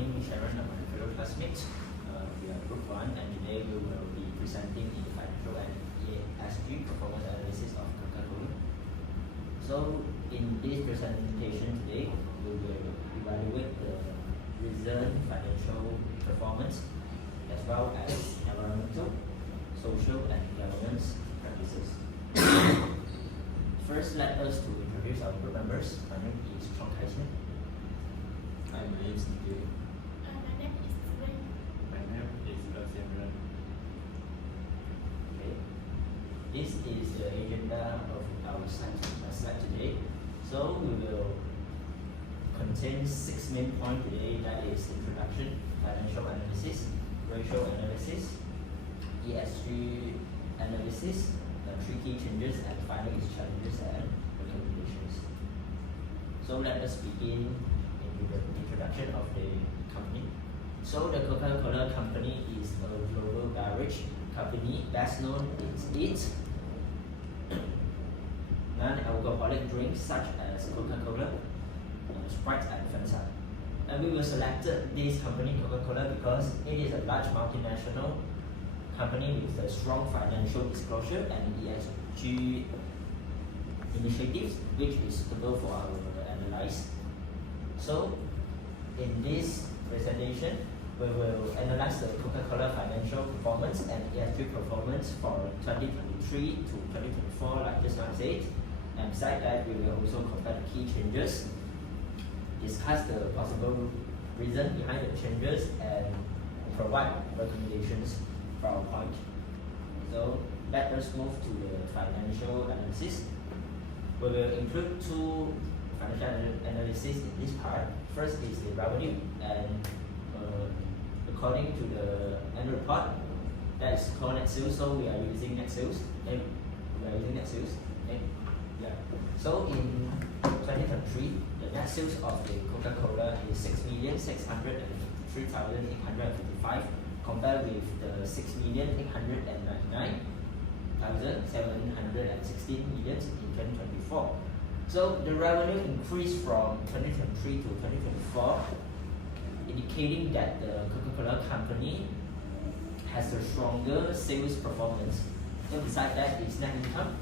morning, Ms. Sharon and my fellow classmates. We are Group 1 and today we will be presenting the financial and ESG performance analysis of Coca-Cola. So in this presentation today, we will evaluate the recent financial performance as well as environmental, social and governance practices. First, let us to introduce our group members. My name is Chong Kai-Chen. Hi, my name is Nikhil. My name is Ray. My name is Simran. Okay. This is the agenda of our slide today. So we will contain 6 main points today. That is introduction, financial analysis, ratio analysis, ESG analysis, 3 key changes, and finally is challenges and recommendations. So let us begin with the introduction of the company. So the Coca-Cola company is a global beverage company best known in its non-alcoholic drinks such as Coca-Cola, Sprite and Fanta. And we will select this company Coca-Cola because it is a large multinational company with a strong financial disclosure and ESG initiatives which is suitable for our analysis. So in this presentation, we will analyze the Coca-Cola financial performance and ESG performance for 2023 to 2024 like just now said. And besides that, we will also compare the key changes, discuss the possible reason behind the changes and provide recommendations for our point. So let us move to the financial analysis. We will include 2 financial analysis in this part. First is the revenue, and according to the annual report, that is called net sales. So we are using net sales. Okay? Yeah. So in 2023, the net sales of the Coca-Cola is 6,653,855, compared with the 6,899,716 million in 2024. So the revenue increased from 2023 to 2024, indicating that the Coca-Cola company has a stronger sales performance. And besides that is net income.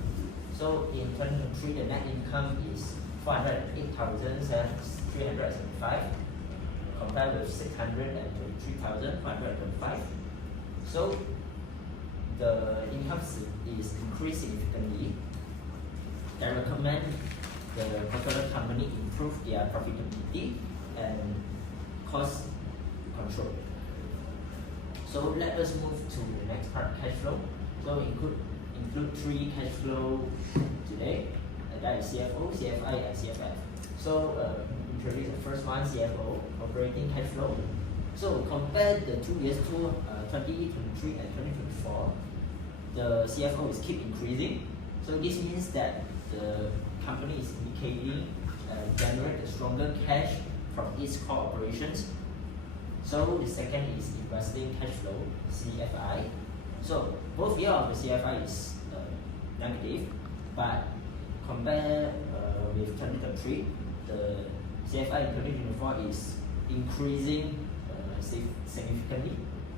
So in 2023, the net income is 408,375, compared with 623,525. So the income is increased significantly. I recommend the Coca-Cola company improve their profitability and cost control. So let us move to the next part, cash flow. So include 3 cash flow today. That is CFO, CFI, and CFF. So introduce the first one, CFO, operating cash flow. So compare the 2 years, 2023 and 2024, the CFO is keep increasing. So this means that the company is indicating generate a stronger cash from its core operations. So the second is investing cash flow, CFI. So both year of the CFI is negative, but compare with 2023, the CFI in 2024 is increasing significantly.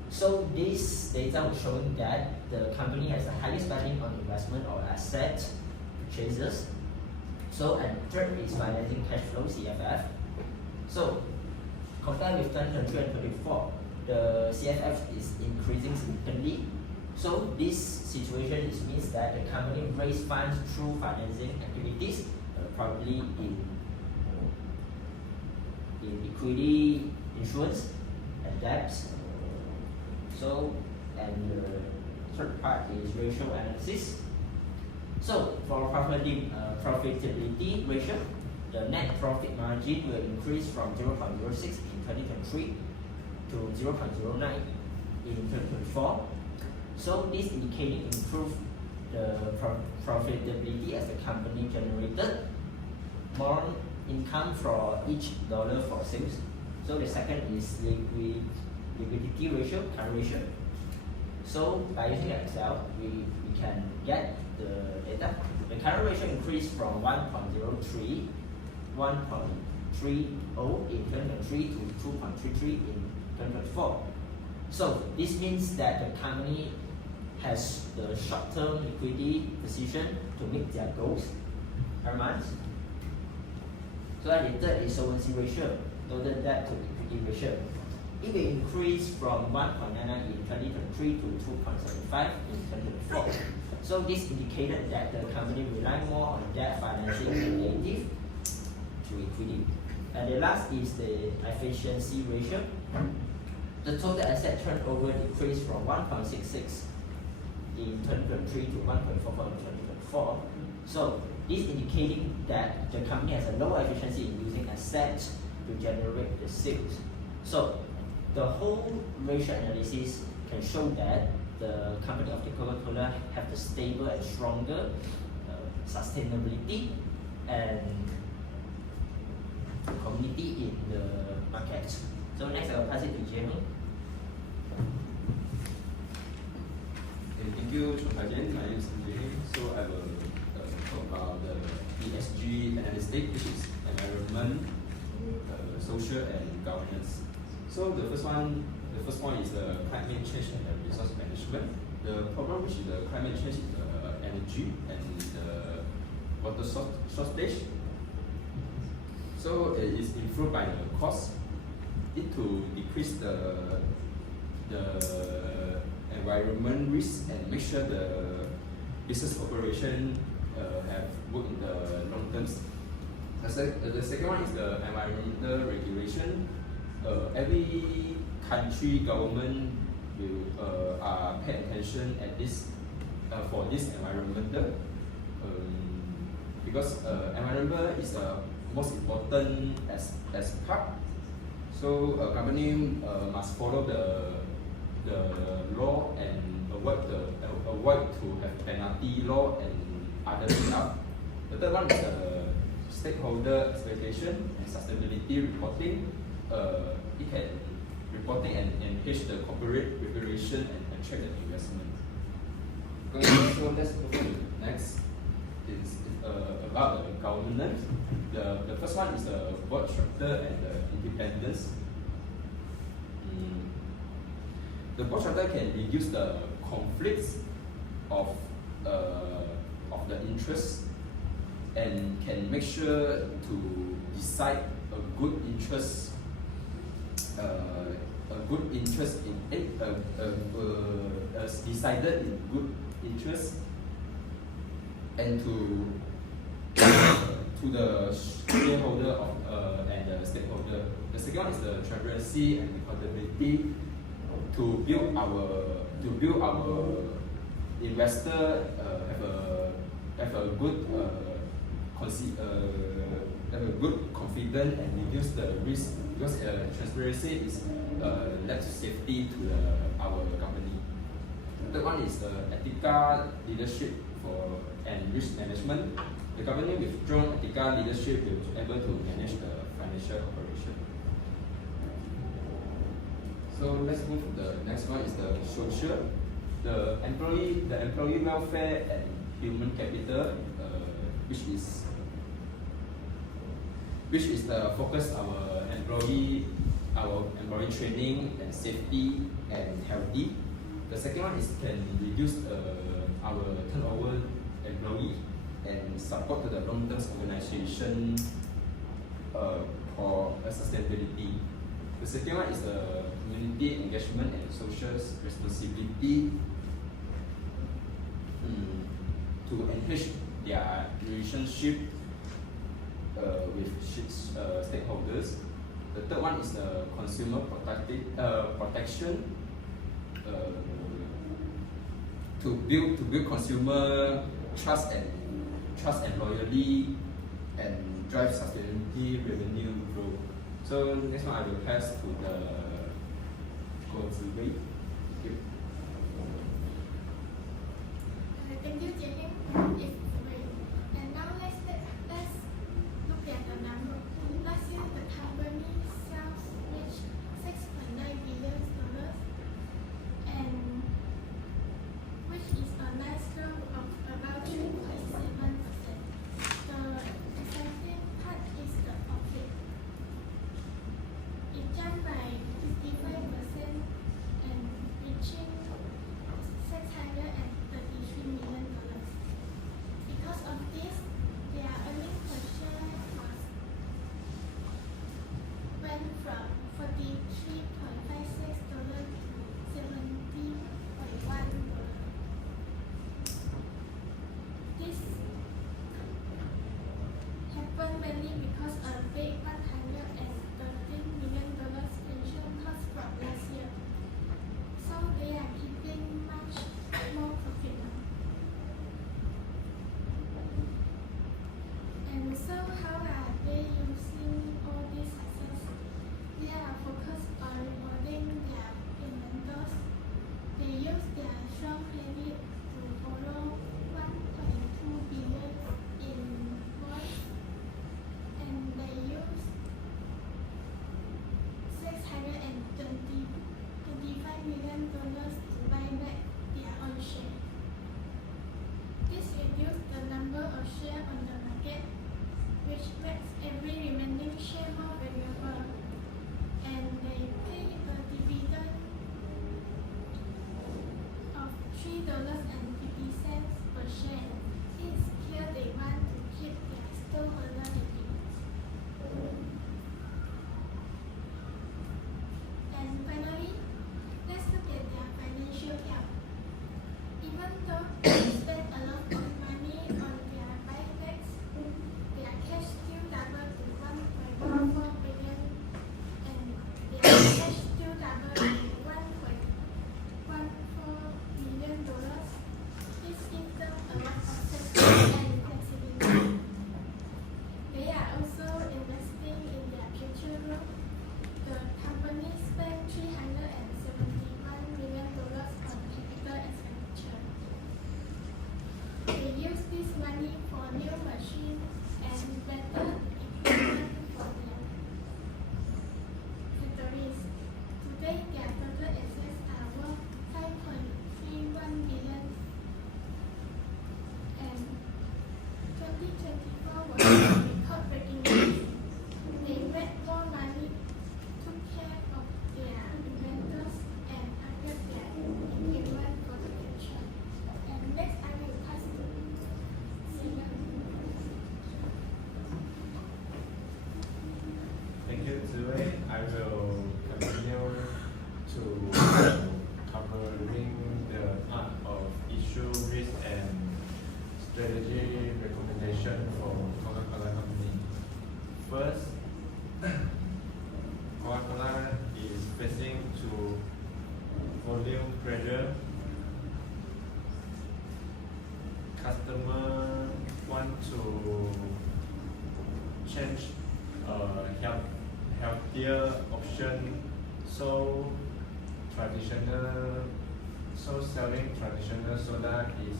So this data will show that the company has the highest spending on investment or asset purchases. So and third is financing cash flow, CFF. So compared with 2023 and 2024, the CFF is increasing significantly. So this situation means that the company raised funds through financing activities, probably in equity, issuance, and debts. So and the third part is ratio analysis. So for profitability ratio, the net profit margin will increase from 0.06 in 2023 to 0.09 in 2024. So this indicating improve the profitability as the company generated more income for each dollar for sales. So the second is liquidity ratio, current ratio. So by using Excel, we can get the data. The current ratio increased from 1.03 in 2023 to 2.33 in 2024. So this means that the company has the short-term liquidity position to meet their goals every month. So and the third is solvency ratio, total debt to equity ratio. It will increase from 1.99 in 2023 to 2.75 in 2024. So this indicated that the company rely more on debt financing relative to equity. And the last is the efficiency ratio. The total asset turnover decreased from 1.66 in 2023 to 1.44 in 2024. So this indicating that the company has a low efficiency in using assets to generate the sales. So the whole ratio analysis can show that the company of the Coca-Cola have the stable and stronger sustainability and community in the market. So next I will pass it to Jaehoon. Okay, thank you, Chong. My name is MGT. So I will talk about the ESG analytics, which is environment, social, and governance. So the first one is the climate change and the resource management. The problem which is the climate change is the energy and the water shortage. So it is influenced by the cost. It to decrease the environment risk and make sure the business operation have work in the long terms. The second one is the environmental regulation. Every country government will pay attention at this for this environmental because environment is the most important as part. So a company must follow the law and avoid to have penalty law and other stuff. The third one is the stakeholder expectation and sustainability reporting. It can reporting and enhance the corporate regulation and attract the investment. So let's go to the next. It's about the governance. The first one is the board structure and the independence. The board structure can reduce the conflicts of the interest and can make sure to decide a good interest decided in good interest and to the shareholder and the stakeholder. The second one is the transparency and accountability to build our investor have a good confidence and reduce the risk because transparency is led to safety to our company. The third one is the ethical leadership and risk management. The company with strong ethical leadership will be able to manage the financial operation. So let's move to the next one is the social. The employee welfare and human capital, which is the focus our employee training and safety and healthy. The second one is can reduce our turnover employee and support to the long-term organization for sustainability. The second one is the community engagement and social responsibility to enhance their relationship with stakeholders. The third one is the consumer protection to build consumer trust and loyalty and drive sustainability revenue growth. So next one I will pass to the Thank you. Thank you, Jaehoon. It's great. And now let's look at the number. Last year, the company sales reached $6.9 billion, and which is a nice growth of about 3.7%. The exciting part is the profit. volume pressure. Customer want to change healthier option, so selling traditional soda is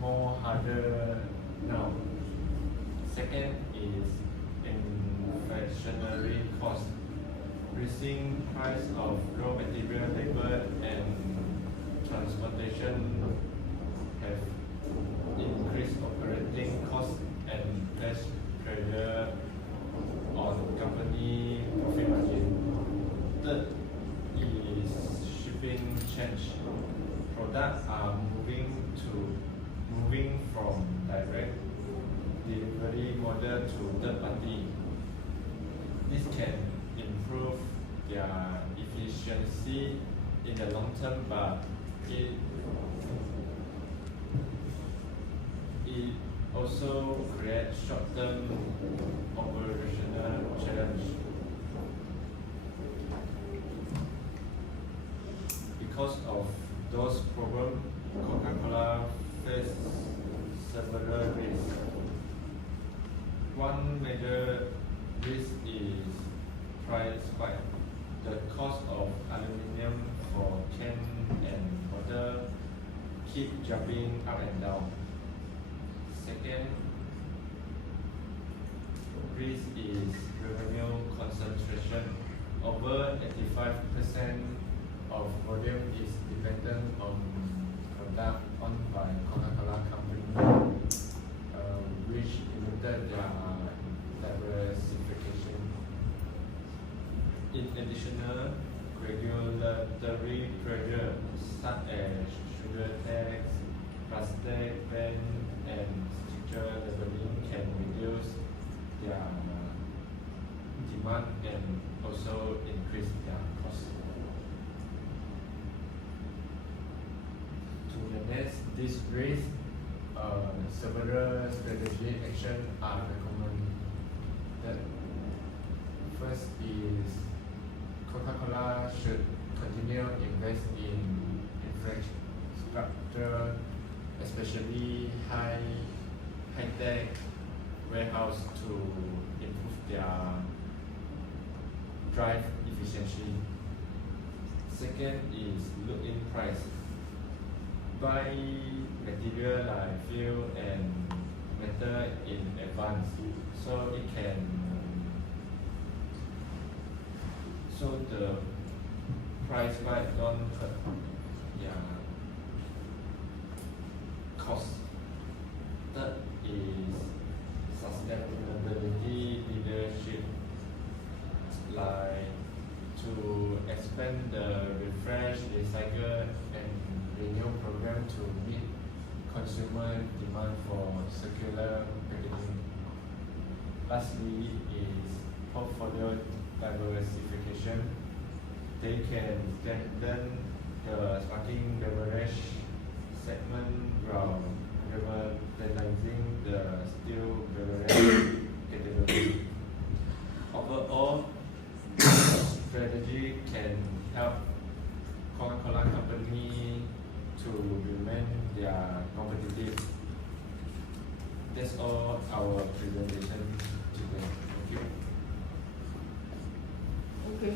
more harder now. Second is inflationary cost. Rising price of raw material, labor, and transportation have increased operating costs and placed pressure on company profit margin. Third is shipping change. Products are moving from direct delivery model to third party. This can improve their efficiency in the long term, but it also creates short-term operational challenge. Because of those problems, Coca-Cola faces several risks. One major risk is price spike. The cost of aluminum for can and bottle keep jumping up and down. Second risk is revenue concentration. Over 85% of volume is dependent on product owned by Coca-Cola Company, which limited their diversification. In addition, regulatory pressure such as sugar tax, plastic ban, and stricter labeling can reduce their demand and also increase their cost. To manage this risk, several strategic actions are recommended. First is Coca-Cola should continue invest in infrastructure, especially high-tech warehouse to improve their drive efficiency. Second is look in price. Buy material like fuel and metal in advance, so the price spike don't hurt their cost. Third is sustainability leadership, like to expand the refresh, recycle, and renew program to meet consumer demand for circular packaging. Lastly is portfolio diversification. They can strengthen the sparkling beverage segment while revitalizing the still beverage category. Overall, strategy can help Coca-Cola Company to remain their competitive. That's all our presentation today. Thank you. Okay.